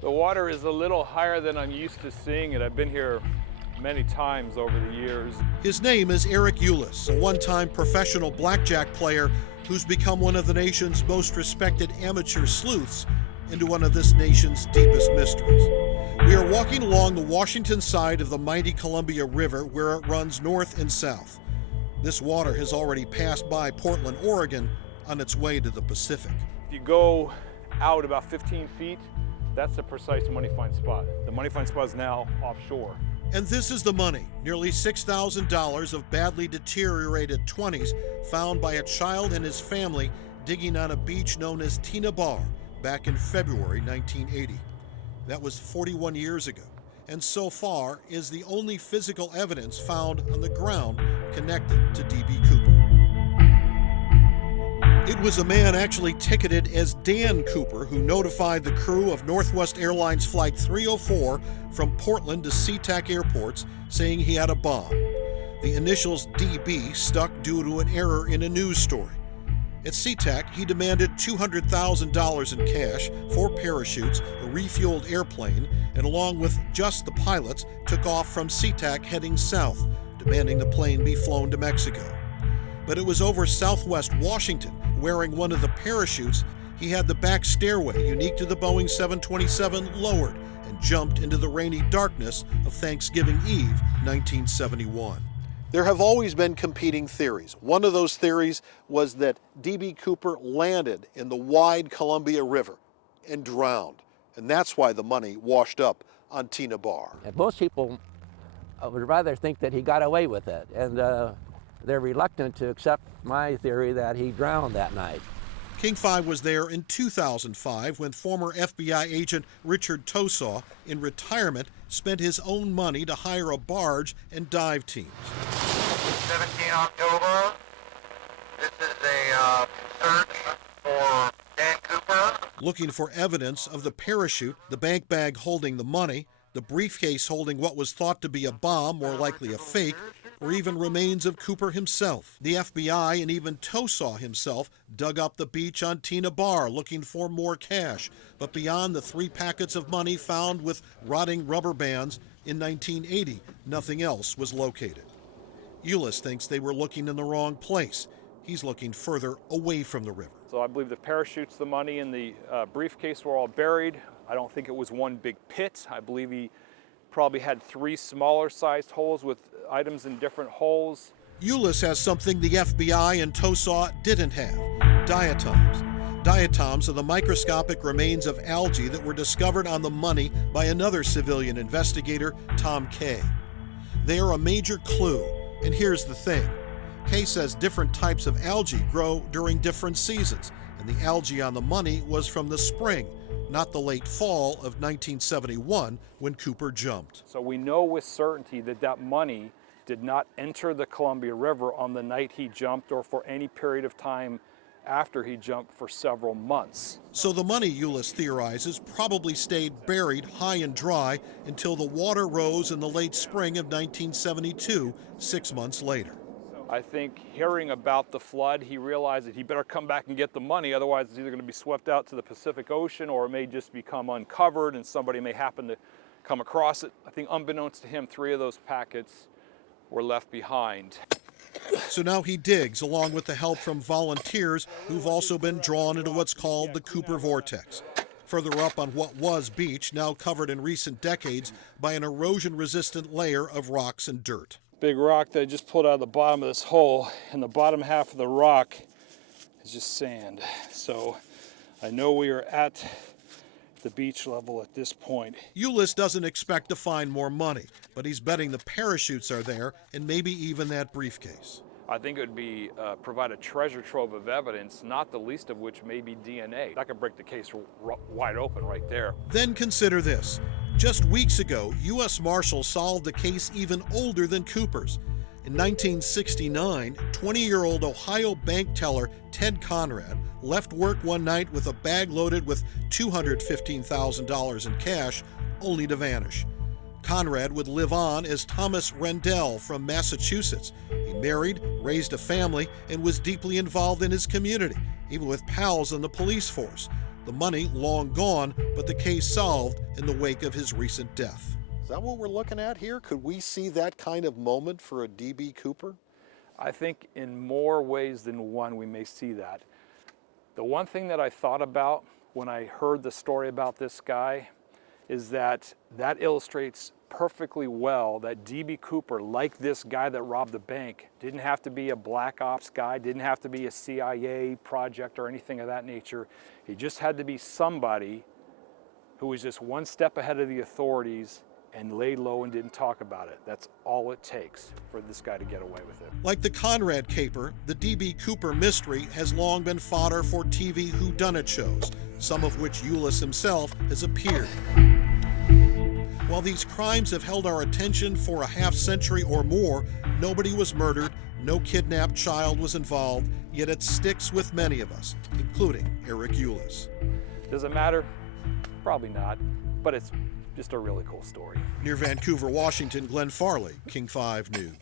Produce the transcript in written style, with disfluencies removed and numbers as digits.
The water is a little higher than I'm used to seeing it. I've been here many times over the years. His name is Eric Ulis, a one-time professional blackjack player who's become one of the nation's most respected amateur sleuths into one of this nation's deepest mysteries. We are walking along the Washington side of the mighty Columbia River, where it runs north and south. This water has already passed by Portland, Oregon, on its way to the Pacific. If you go out about 15 feet, that's the precise money find spot. The money find spot is now offshore. And this is the money, nearly $6,000 of badly deteriorated 20s found by a child and his family digging on a beach known as Tina Bar back in February 1980. That was 41 years ago, and so far is the only physical evidence found on the ground connected to D.B. Cooper. It was a man actually ticketed as Dan Cooper who notified the crew of Northwest Airlines Flight 304 from Portland to SeaTac airports saying he had a bomb. The initials DB stuck due to an error in a news story. At SeaTac, he demanded $200,000 in cash, 4 parachutes, a refueled airplane, and along with just the pilots, took off from SeaTac heading south, demanding the plane be flown to Mexico. But it was over Southwest Washington, wearing one of the parachutes, he had the back stairway unique to the Boeing 727 lowered and jumped into the rainy darkness of Thanksgiving Eve, 1971. There have always been competing theories. One of those theories was that D.B. Cooper landed in the wide Columbia River and drowned, and that's why the money washed up on Tina Bar. And most people would rather think that he got away with it, and they're reluctant to accept my theory that he drowned that night. King 5 was there in 2005 when former FBI agent Richard Tosaw, in retirement, spent his own money to hire a barge and dive teams. 17 October, this is a search for Dan Cooper. Looking for evidence of the parachute, the bank bag holding the money, the briefcase holding what was thought to be a bomb, more likely a fake, or even remains of Cooper himself. The FBI and even Tosaw himself dug up the beach on Tina Bar looking for more cash, but beyond the 3 packets of money found with rotting rubber bands in 1980, nothing else was located. Ulis thinks they were looking in the wrong place. He's looking further away from the river. So I believe the parachutes, the money, and the briefcase were all buried. I don't think it was one big pit. I believe he probably had 3 smaller sized holes with items in different holes. Ulis has something the FBI and Tosaw didn't have: diatoms. Diatoms are the microscopic remains of algae that were discovered on the money by another civilian investigator, Tom Kay. They are a major clue, and here's the thing. Kay says different types of algae grow during different seasons, and the algae on the money was from the spring, not the late fall of 1971 when Cooper jumped. So we know with certainty that that money did not enter the Columbia River on the night he jumped or for any period of time after he jumped for several months. So the money, Ulis theorizes, probably stayed buried high and dry until the water rose in the late spring of 1972, 6 months later. I think hearing about the flood, he realized that he better come back and get the money, otherwise it's either going to be swept out to the Pacific Ocean or it may just become uncovered and somebody may happen to come across it. I think unbeknownst to him, 3 of those packets were left behind. So now he digs, along with the help from volunteers who've also been drawn into what's called the Cooper Vortex. Further up on what was beach, now covered in recent decades by an erosion-resistant layer of rocks and dirt. Big rock that I just pulled out of the bottom of this hole, and the bottom half of the rock is just sand. So I know we are at the beach level at this point. Ulis doesn't expect to find more money, but he's betting the parachutes are there and maybe even that briefcase. I think it would be provide a treasure trove of evidence, not the least of which may be DNA. That could break the case wide open right there. Then consider this. Just weeks ago, U.S. Marshals solved a case even older than Cooper's. In 1969, 20-year-old Ohio bank teller Ted Conrad left work one night with a bag loaded with $215,000 in cash, only to vanish. Conrad would live on as Thomas Rendell from Massachusetts. He married, raised a family, and was deeply involved in his community, even with pals in the police force. The money long gone, but the case solved in the wake of his recent death. Is that what we're looking at here? Could we see that kind of moment for a D.B. Cooper? I think in more ways than one we may see that. The one thing that I thought about when I heard the story about this guy is that illustrates perfectly well that D.B. Cooper, like this guy that robbed the bank, didn't have to be a black ops guy, didn't have to be a CIA project or anything of that nature. He just had to be somebody who was just one step ahead of the authorities and laid low and didn't talk about it. That's all it takes for this guy to get away with it. Like the Conrad caper, the D.B. Cooper mystery has long been fodder for TV whodunit shows, some of which Euless himself has appeared. While these crimes have held our attention for a half century or more, nobody was murdered, no kidnapped child was involved, yet it sticks with many of us, including Eric Euless. Does it matter? Probably not, but it's just a really cool story. Near Vancouver, Washington, Glenn Farley, King 5 News.